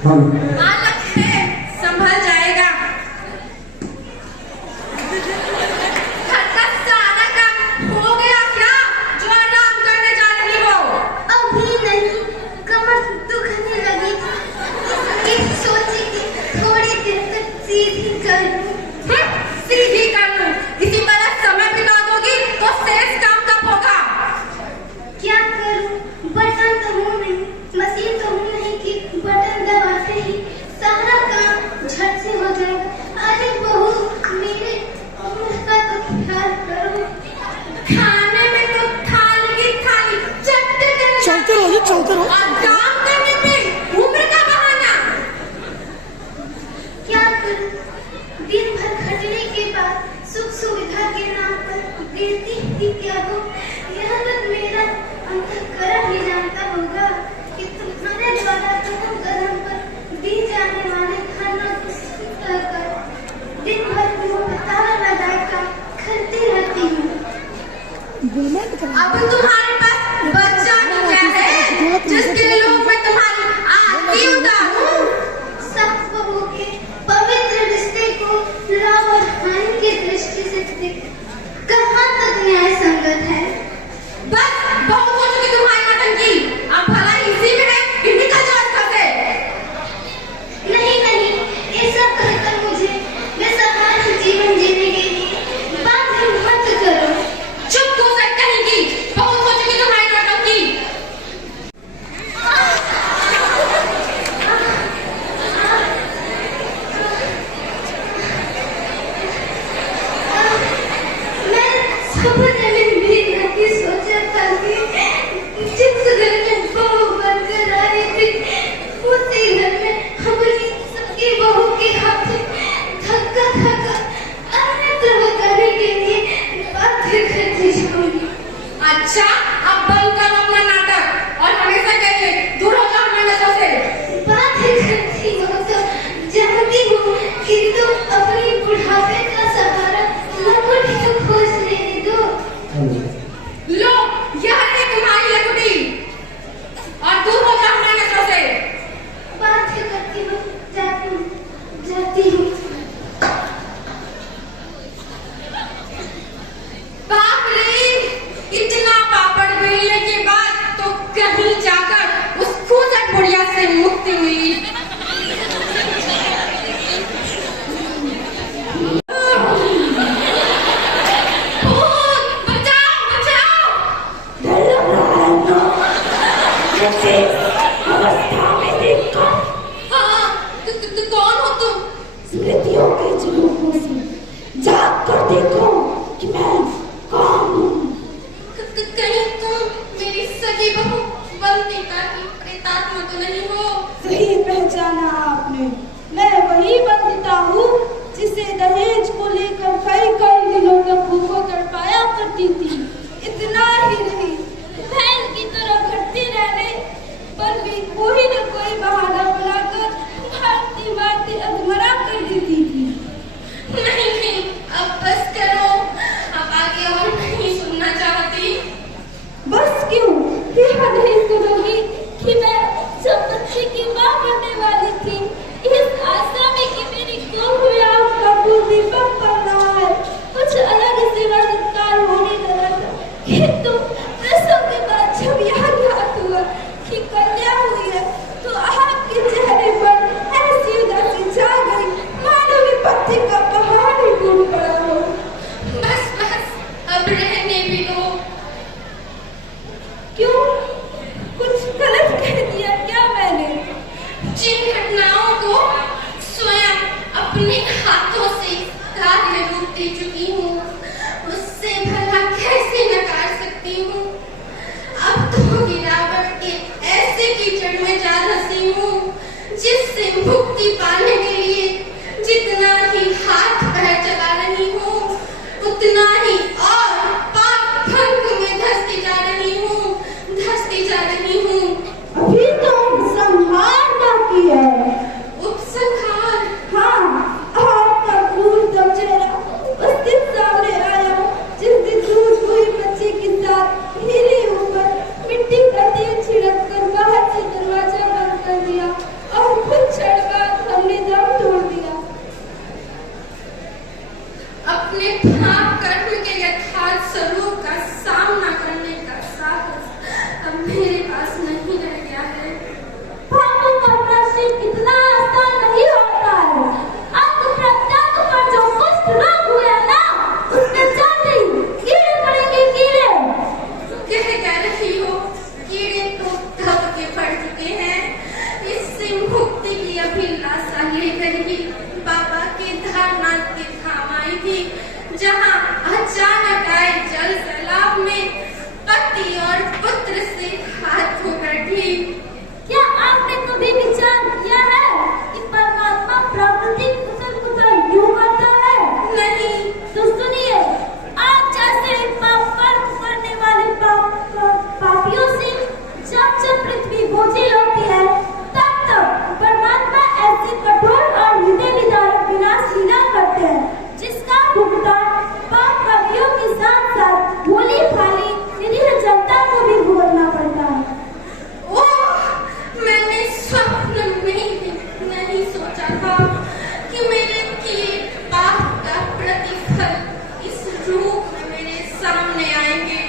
आलस है, संभल जाएगा। घर का सारा काम हो गया क्या जो आराम करने जा रही हो? अभी नहीं, कमर दुखने लगी थी। सोची कि थोड़ी देर तक सीधी कर लूं। सीधी कर लूं? इसी तरह समय बिता दोगी तो शेष काम कब होगा? क्या करूं? बटन तो हूं नहीं, मशीन तो हूं नहीं कि बटन दबाते ही सारा काम झट से हो जाएगा। अरे बहू, मेरे उम्र का तो ख्याल करो। खाने में तो थाली की थाली चलते रहो। और काम करने में उम्र का बहाना। क्या करूं? दिन भर खटने के बाद सुख सुविधा के नाम पर गिरती ही क्या हो। यह बात मेरा अंतःकरण ही जानता होगा कि तुम्हारे द्वारा कदम कदम पर दी जाने वाले खाना को स्वीकार कर दिन भर मुंह बतावा लगाए काम करती रहती हूँ। अब तुम्हारे पास बच्चा ही क्या है जिसके लोग में तुम्हारी आरती उतारूं? सब बहू के पवित्र रिश्ते को लाभ और हानि की दृष्टि से देख कहाँ तक न्याय संगत है। बस बहुत हो चुकी तुम्हारी नौटंकी। अब भला इसी में है कि निकल जाओ घर से। नहीं, ऐसा कहकर मुझे बेसहारा जीवन जीने के लिए बाध्य मत करो। चुप हो सकता है कि बहुत हो चुकी तुम्हारी नौटंकी। मैं सपने में भी नहीं सोचा था कि जिस घर में बहू बनकर आई थी उसी घर में अपनी सबकी बहू के हाथ धक्का अन्यत्र करने के लिए बाध्य करती जाऊंगी। अच्छा, अब बंद करो अपना नाटक और हमेशा के लिए दूर हो जाओ हमारे नजरों से। बाध्य करती हो तो जानती हूँ कि तुम अपनी बुढ़ापे का सहारा लकुटी को खोज लेने दो। लो, यह है तुम्हारी लकुटी और दूर हो जाओ हमारे नजरों से। बाध्य करती हूँ, जाती हूँ। बाप रे, इतना पापड़ बेलने के बाद तो कहीं जाकर उस खूंजट बुढ़िया से मुक्ति मिली। भूत, बचाओ! हाँ, कौन हो तुम? स्मृतियों के झरोखों से जाग कर देखो कि मैं कौन हूँ। कहीं तुम मेरी सगी बहू वंदिता की प्रेतात्मा तो नहीं हो? सही पहचाना आपने, मैं वही वंदिता हूँ जिसे दहेज को लेकर कई दिनों तक भूखों तड़पाया करती थी। इतना ही नहीं, भैंस की तरह घटती रहने पर भी कोई न कोई बहाना बनाकर मारती अधमरा कर देती थी। नहीं, अब बस करो। अब आगे और नहीं सुनना चाहती। बस क्यों? यह नहीं सुनोगी कि मैं जब बच्चे की माँ बनने वाली थी इस आशा में कि मेरी गोद में आपका दीपक पड़ रहा है, कुछ अलग सेवा सत्कार होने लगा था, किंतु कभी विचार किया है कि परमात्मा प्राकृतिक उथल-पुथल क्यों करता है? नहीं। तो सुनिए, आप जैसे पाप करने वाले पापियों से जब पृथ्वी बोझिल होती है, तब परमात्मा ऐसे कठोर और हृदय विदारक विनाश लीला करते हैं, जिसका भुगतान पाप कवियों के साथ साथ भोली भाली निरीह जनता को भी भुगतना पड़ता है। मैंने स्वप्न में नहीं सोचा था कि मेरे किए पाप का प्रतिफल इस रूप में मेरे सामने आएंगे।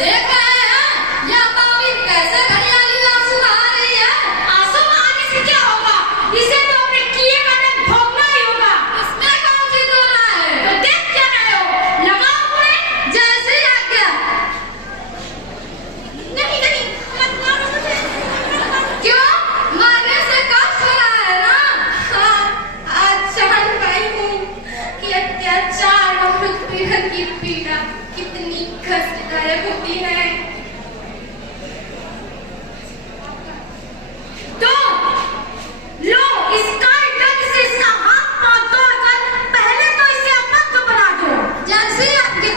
देख रहे हैं यह पापी कैसे घड़ियाली आंसू बहा रही है। आंसू बहाने से क्या होगा? इसे तो अपने किए का दंड भोगना ही होगा। इसमें कौन सी तुलना है? तो देख क्या रहे हो? लगाओ उन्हें जैसे आज्ञा। नहीं मत मारो मुझे। क्यों? मारने से कष्ट हो रहा है ना? हाँ, आज जान पाई हूँ कि अत्याचार और उत्पीड़न की पीड़ा कितनी कष्टदायक होती है। तो लो इस काट दंड से इसका हाथ पांव तोड़कर पहले तो इसे अपंग बना दो। जैसे आज्ञा।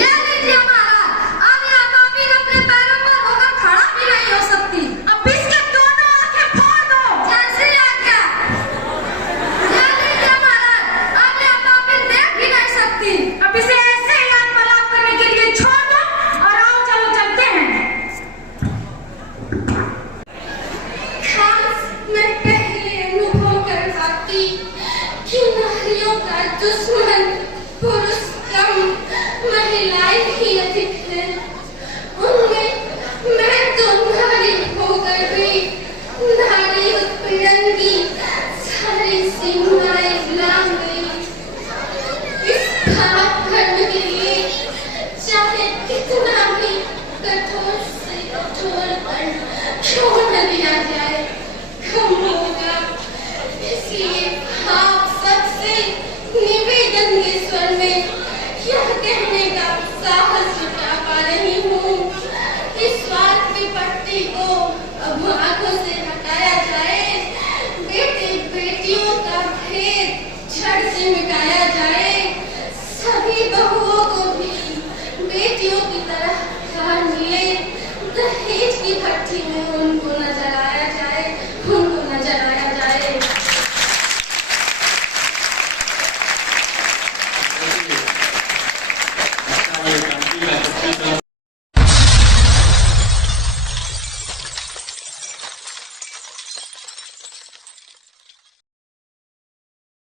यह लीजिए महाराज, अब यह पापी अपने पैरों पर होकर खड़ा भी नहीं हो सकती। अब इसके दोनों आंखें फोड़ दो। जैसे आज्ञा। यह लीजिए महाराज, अब यह पापी देख भी नहीं सकती। अब इसे ऐसे ही आत्मलाप करने के लिए छोड़ दो और आओ चलो चलते हैं। खास मैं पहले अनुभव कर पाती कि नारियों का दुश्मन पुरुष कम, महिलाएं ही अधिक है। उनमें मैं तो नारी होकर भी नारी उत्पीड़न की सारी सीमाएं लांघ गई। इस पाप कर्म के लिए चाहे कितना भी कठोर से कठोर दंड क्यों न दिया जाए, कम होगा। इसलिए आप सबसे निवेदन के स्वर में यह कहने का साहस जुटा पा रही हूँ कि स्वार्थ की पट्टी को अब आंखों से हटाया जाए, बेटे बेटियों का भेद जड़ से मिटाया जाए।